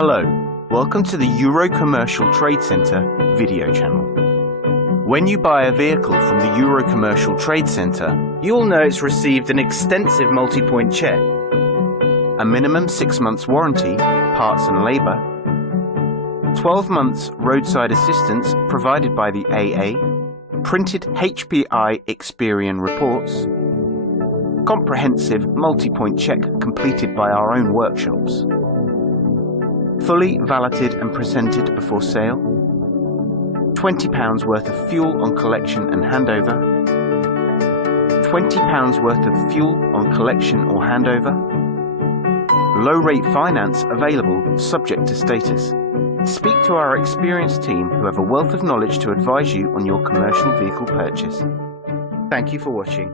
Hello, welcome to the Euro Commercial Trade Centre video channel. When you buy a vehicle from the Euro Commercial Trade Centre, you will know it's received an extensive multi-point check, a minimum 6 months warranty, parts and labour, 12 months roadside assistance provided by the AA, printed HPI Experian reports, comprehensive multi-point check completed by our own workshops, fully valeted and presented before sale, £20 worth of fuel on collection and handover, £20 worth of fuel on collection or handover, low rate finance available subject to status. Speak to our experienced team who have a wealth of knowledge to advise you on your commercial vehicle purchase. Thank you for watching.